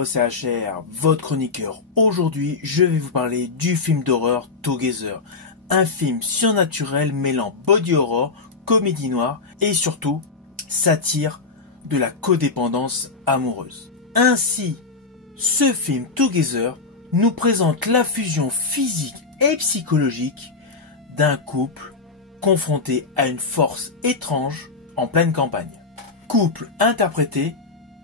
numéro CHR, votre chroniqueur. Aujourd'hui, je vais vous parler du film d'horreur Together. Un film surnaturel mêlant body horror, comédie noire et surtout satire de la codépendance amoureuse. Ainsi, ce film Together nous présente la fusion physique et psychologique d'un couple confronté à une force étrange en pleine campagne. Couple interprété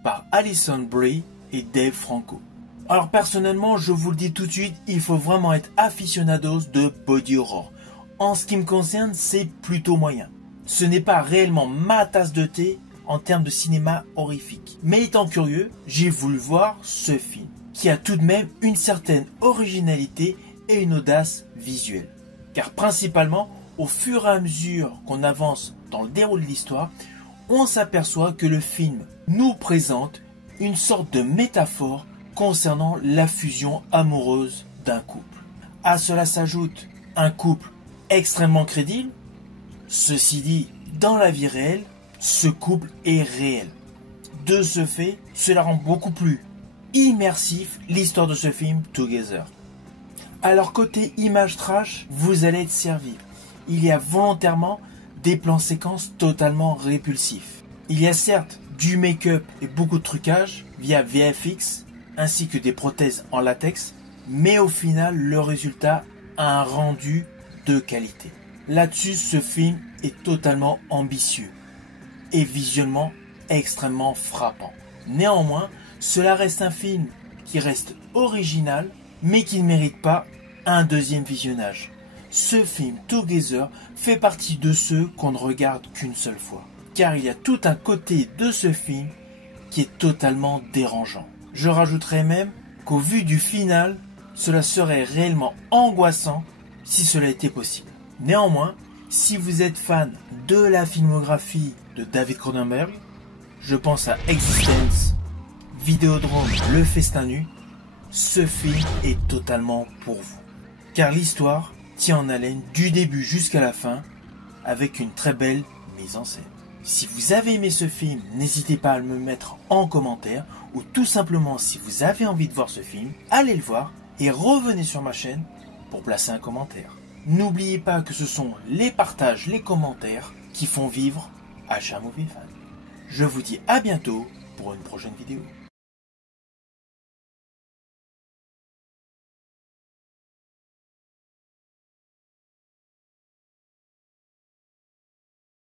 par Alison Brie et Dave Franco. Alors personnellement, je vous le dis tout de suite, il faut vraiment être aficionados de body horror. En ce qui me concerne, c'est plutôt moyen. Ce n'est pas réellement ma tasse de thé en termes de cinéma horrifique. Mais étant curieux, j'ai voulu voir ce film, qui a tout de même une certaine originalité et une audace visuelle. Car principalement, au fur et à mesure qu'on avance dans le déroulé de l'histoire, on s'aperçoit que le film nous présente une sorte de métaphore concernant la fusion amoureuse d'un couple. À cela s'ajoute un couple extrêmement crédible. Ceci dit, dans la vie réelle, ce couple est réel. De ce fait, cela rend beaucoup plus immersif l'histoire de ce film Together. Alors côté image trash, vous allez être servi. Il y a volontairement des plans séquences totalement répulsifs. Il y a certes du make-up et beaucoup de trucage via VFX ainsi que des prothèses en latex, mais au final le résultat a un rendu de qualité. Là-dessus, ce film est totalement ambitieux et visuellement extrêmement frappant. Néanmoins, cela reste un film qui reste original mais qui ne mérite pas un deuxième visionnage. Ce film Together fait partie de ceux qu'on ne regarde qu'une seule fois. Car il y a tout un côté de ce film qui est totalement dérangeant. Je rajouterais même qu'au vu du final, cela serait réellement angoissant si cela était possible. Néanmoins, si vous êtes fan de la filmographie de David Cronenberg, je pense à Existence, Vidéodrome, Le Festin Nu, ce film est totalement pour vous. Car l'histoire tient en haleine du début jusqu'à la fin avec une très belle mise en scène. Si vous avez aimé ce film, n'hésitez pas à me mettre en commentaire ou tout simplement si vous avez envie de voir ce film, allez le voir et revenez sur ma chaîne pour placer un commentaire. N'oubliez pas que ce sont les partages, les commentaires qui font vivre HA Movie Fan. Je vous dis à bientôt pour une prochaine vidéo.